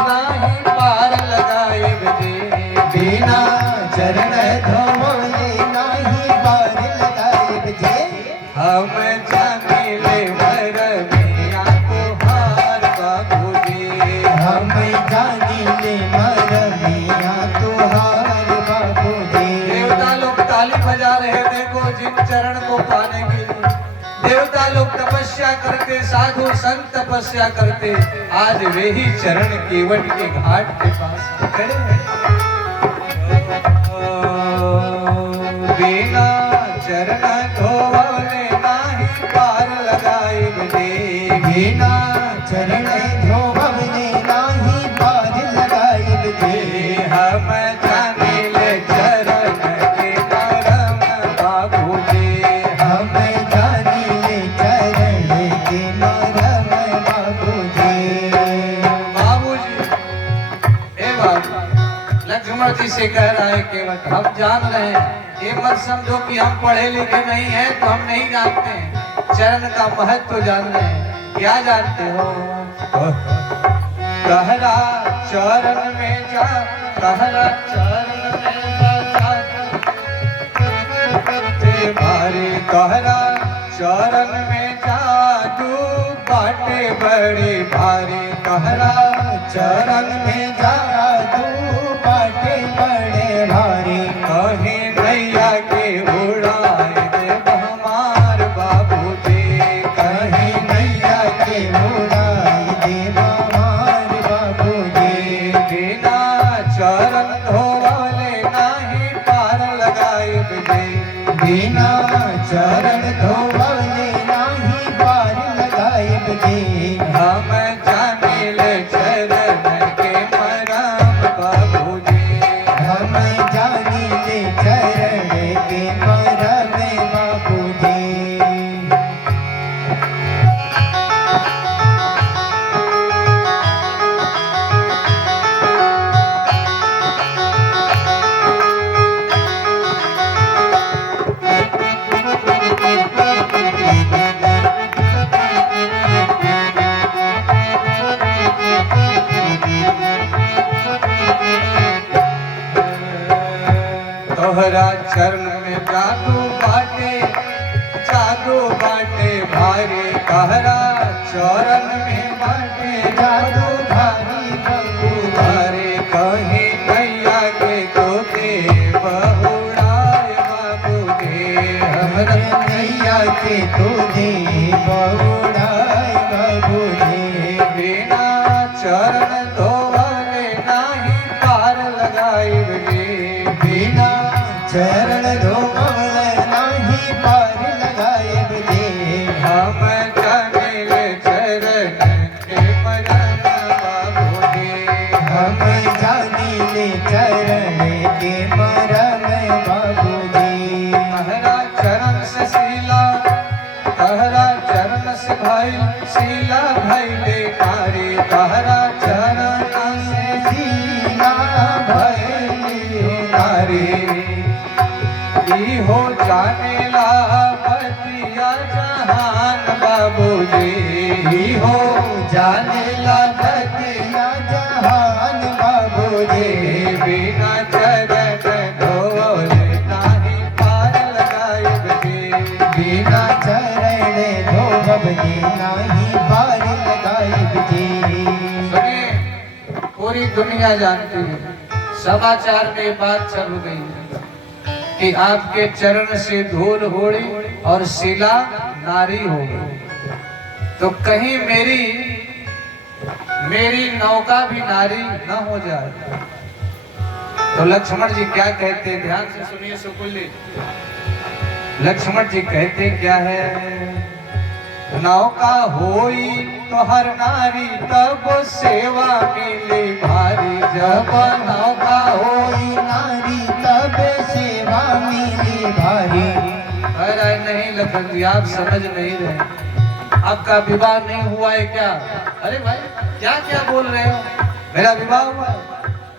नाही पार लगाइब जी। बिना चरण धोवले नाही पार लगाइब जी। हम जानिले मरमिया तुहार बाबूजी। हम जानिले मरमिया तुहार बाबूजी। देवता लोग ताली बजा रहे, देखो जिन चरण को पाने के लिए देवता लोग तपस्या करते, साधु संत तपस्या करते, आज वे ही चरण केवट के घाट के पास खड़े हैं। बिना चरण धोवले नाही पार लगाइब जी। बिना चरण धोवले नाही पार लगाइब जी। हम जानिले चरण के मरम बाबूजी। हम जानिले चरण के मरम बाबूजी। बाबूजी, हे बाबू, लक्ष्मण जी से कह रहा है केवट, हम जान रहे हैं, ये मत समझो कि हम पढ़े लिखे नहीं हैं तो हम नहीं जानते हैं। चरण का महत्व तो जान रहे हैं। क्या जानते हो? कहरा चरण में जा, कहरा चरण में जा, ते भारी कहरा चरण में जादू बाटे बड़ी भारी। कहरा चरण में जादू बाटे बड़े भारी। कहीं नैया के उड़ाए दे हमार बाबूजी। कहीं नैया के उड़ाई दे हमार बाबूजी। बिना चरण धोवले नाही पार लगाइब जी। बिना चरण धोवले नाही पार लगाइब जी। हम जानिले चरण के मरम बाबूजी। हम जानिले चरण के मरम बाबूजी। तोहरा चरण में जादू बाटे, जादू बाटे भारी। कहरा चरण में बाटे जादू भारी बहू भारी। कहीं नैया के तोते बहुड़ाए बाबूजी। हमरा नैया के तुझे बहुड़ाई बाबूजी। बिना चरण धोवले नाही पार लगाइब जी। बिना चरण धोवले नाही पार लगाइब जी। हम जानिले चरण के मरम बाबूजी। हम जानिले चरण के मरम बाबूजी। कहरा चरण से शीला, कहरा चरण से भाई शीला भैले नारी। कहरा चरण से शीला भैली नारी। हो जानेला बतिया जहान बाबूजी। हो जानेला बतिया जहान बाबूजी। बिना चरण धोवले नाही पार लगाइब जी। बिना चरण धोवले नाही पार लगाइब जी। सुनिए, पूरी दुनिया जानती है, समाचार में बात चल गई है कि आपके चरण से धूल उड़ी और शिला नारी हो गई। तो कहीं मेरी नौका भी नारी न हो जाए। तो लक्ष्मण जी क्या कहते हैं, ध्यान से सुनिए सुकुल। लक्ष्मण जी कहते क्या है? नौका होई तो हर नारी तब सेवा मिली भारी। जब नौका होई नारी तब सेवा मिली भारी। अरे नहीं लखन जी, आप समझ नहीं रहे। आपका विवाह नहीं हुआ है क्या? अरे भाई क्या क्या बोल रहे हो? मेरा विवाह हुआ है।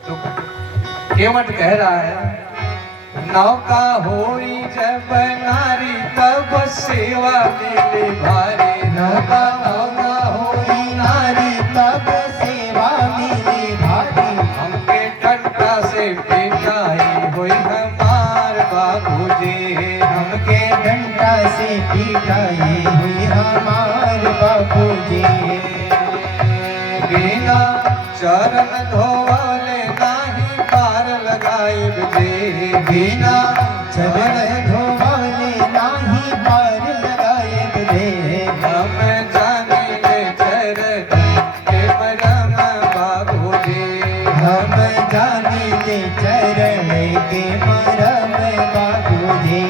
तो केवट कह रहा है, नौका होई जब नारी तब सेवा मिली भारी। नौका होई नारी तब सेवा मिली हमार बाबूजी। बिना चरण धोवले नाही पार लगाइब जे। बिना चरण धोवले नाही पार लगाएब जे। हम जानिले चरण के मरम बाबूजी। हम जानिले चरण के मरम बाबूजी।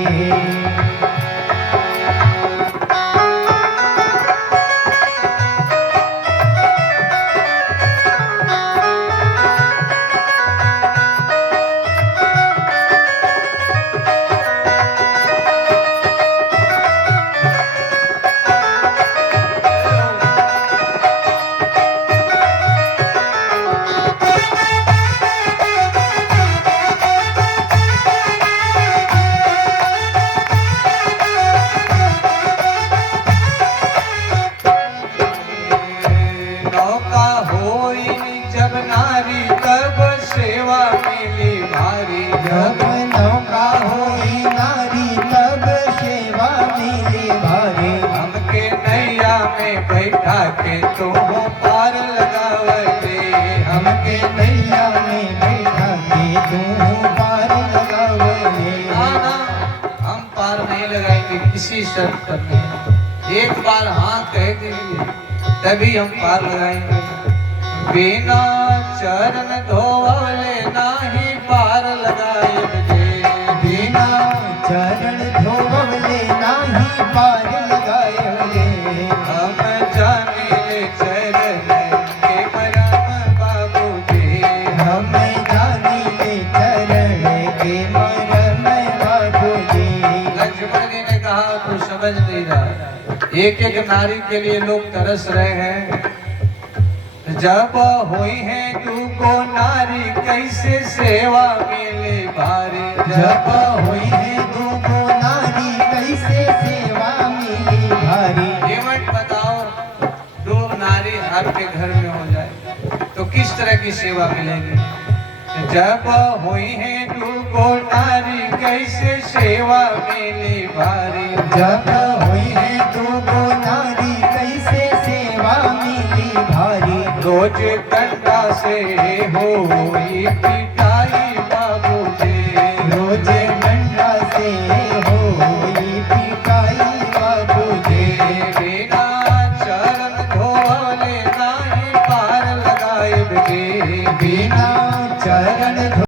नौका होई जब नारी तब सेवा मिली भारी। जब नौका होई नारी तब सेवा मिली भारी। हमके नैया में बैठा के तुम पार लगावते। हमके नैया में बैठा के तू पार लगावले। ना हम पार नहीं लगाएंगे किसी शर्त पर नहीं। एक बार हाँ कह दीजिए तभी हम पार लगाएंगे। बिना चरण धोवले नाही पार लगाएब जे। बिना चरण धोवले नाही पार लगावले। हम जानिले चरण के मरम बाबूजी। हम जानिले चरण के मरम बाबूजी। लक्ष्मण जी ने कहा तू समझ नहीं रहा। एक एक नारी के लिए लोग तरस रहे हैं। जब हुई है तू को नारी कैसे सेवा मिले भारी। जब हुई है दो नारी कैसे सेवा मिली भारी। ये मत बताओ दो नारी आपके घर में हो जाए तो किस तरह की सेवा मिलेगी। जब हुई है तू को नारी कैसे सेवा मिली भारी। जब हुई है दो नारी कैसे सेवा मिली भारी। रोज डंडा से होई पिटाई बाबूजी। रोज डंडा से होई पिटाई बाबूजी। बिना चरण धोवले नाही पार लगाइब जे। बिना चरण